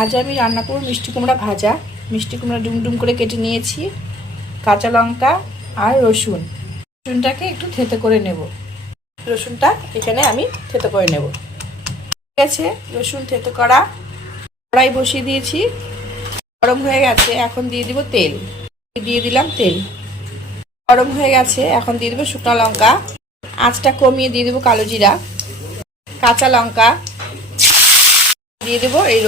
আজ আমি রান্না করব মিষ্টি কুমড়া ভাজা। মিষ্টি কুমড়া ডুম ডুম করে কেটে নিয়েছি, কাঁচা লঙ্কা আর রসুনটাকে একটু থেতো করে নেব। রসুনটা এখানে আমি থেতো করে নেব। ঠিক আছে, রসুন থেতো করা। কড়াই বসিয়ে দিয়েছি, গরম হয়ে গেছে। এখন দিয়ে দিব তেল। দিয়ে দিলাম তেল। গরম হয়ে গেছে, এখন দিয়ে দেবো শুকনো লঙ্কা। আঁচটা কমিয়ে দিয়ে দেবো কালো জিরা, কাঁচা লঙ্কা, দিয়ে দেবো এই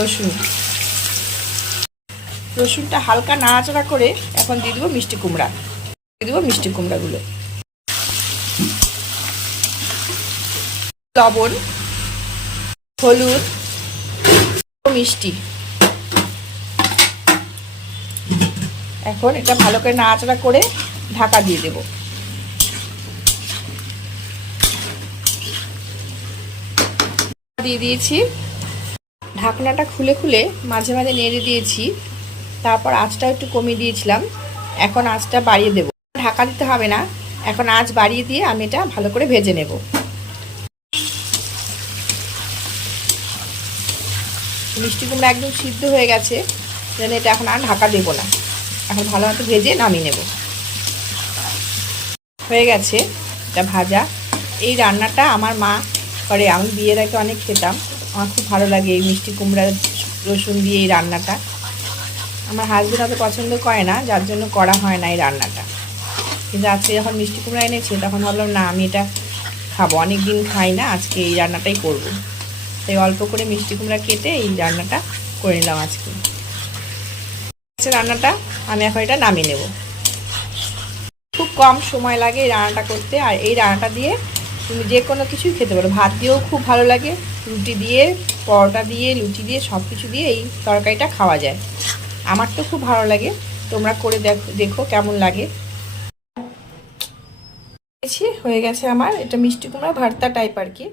রসুনটা হালকা নাড়াচাড়া করে এখন দিয়ে দেবো মিষ্টি কুমড়া। দিয়ে দেবো মিষ্টি কুমড়াগুলো, লবণ, হলুদ, মিষ্টি। এখন এটা ভালো করে নাড়াচাড়া করে ঢাকা দিয়ে দেব। দিয়ে দিয়েছি, ঢাকনাটা খুলে খুলে মাঝে মাঝে নেড়ে দিয়েছি। তারপর আঁচটা একটু কমিয়ে দিয়েছিলাম, এখন আঁচটা বাড়িয়ে দেব। ঢাকা দিতে হবে না, এখন আঁচ বাড়িয়ে দিয়ে আমি এটা ভালো করে ভেজে নেব। মিষ্টি কুমড়া একদম সিদ্ধ হয়ে গেছে, যেন এটা এখন আর ঢাকা দেবো না। এখন ভালো মতো ভেজে নামিয়ে নেব। হয়ে গেছে এটা ভাজা। এই রান্নাটা আমার মা করে, আমি বিয়ের আগে অনেক খেতাম। আমার খুব ভালো লাগে এই মিষ্টি কুমড়া রসুন দিয়ে এই রান্নাটা। আমার হাজবেন্ড অত পছন্দ করে না, যার জন্য করা হয় না এই রান্নাটা। কিন্তু আজকে যখন মিষ্টি কুমড়া এনেছে তখন ভাবলাম না, আমি এটা খাবো, অনেক দিন খাই না, আজকে এই রান্নাটাই করব। তাই অল্প করে মিষ্টি কুমড়া কেটে এই রান্নাটা করে নিলাম আজকে। রান্নাটা আমি এখন এটা নামিয়ে নেব। খুব কম সময় লাগে এই রান্নাটা করতে। আর এই রান্নাটা দিয়ে তুমি যে কোনো কিছুই খেতে পারো। ভাত দিয়েও খুব ভালো লাগে, রুটি দিয়ে, পরোটা দিয়ে, লুচি দিয়ে, সব কিছু দিয়ে এই তরকারিটা খাওয়া যায়। আমার তো খুব ভালো লাগে, তোমরা করে দেখো কেমন লাগে। হয়ে গেছে আমার এটা মিষ্টি কুমড়া ভর্তা টাইপ আর কি।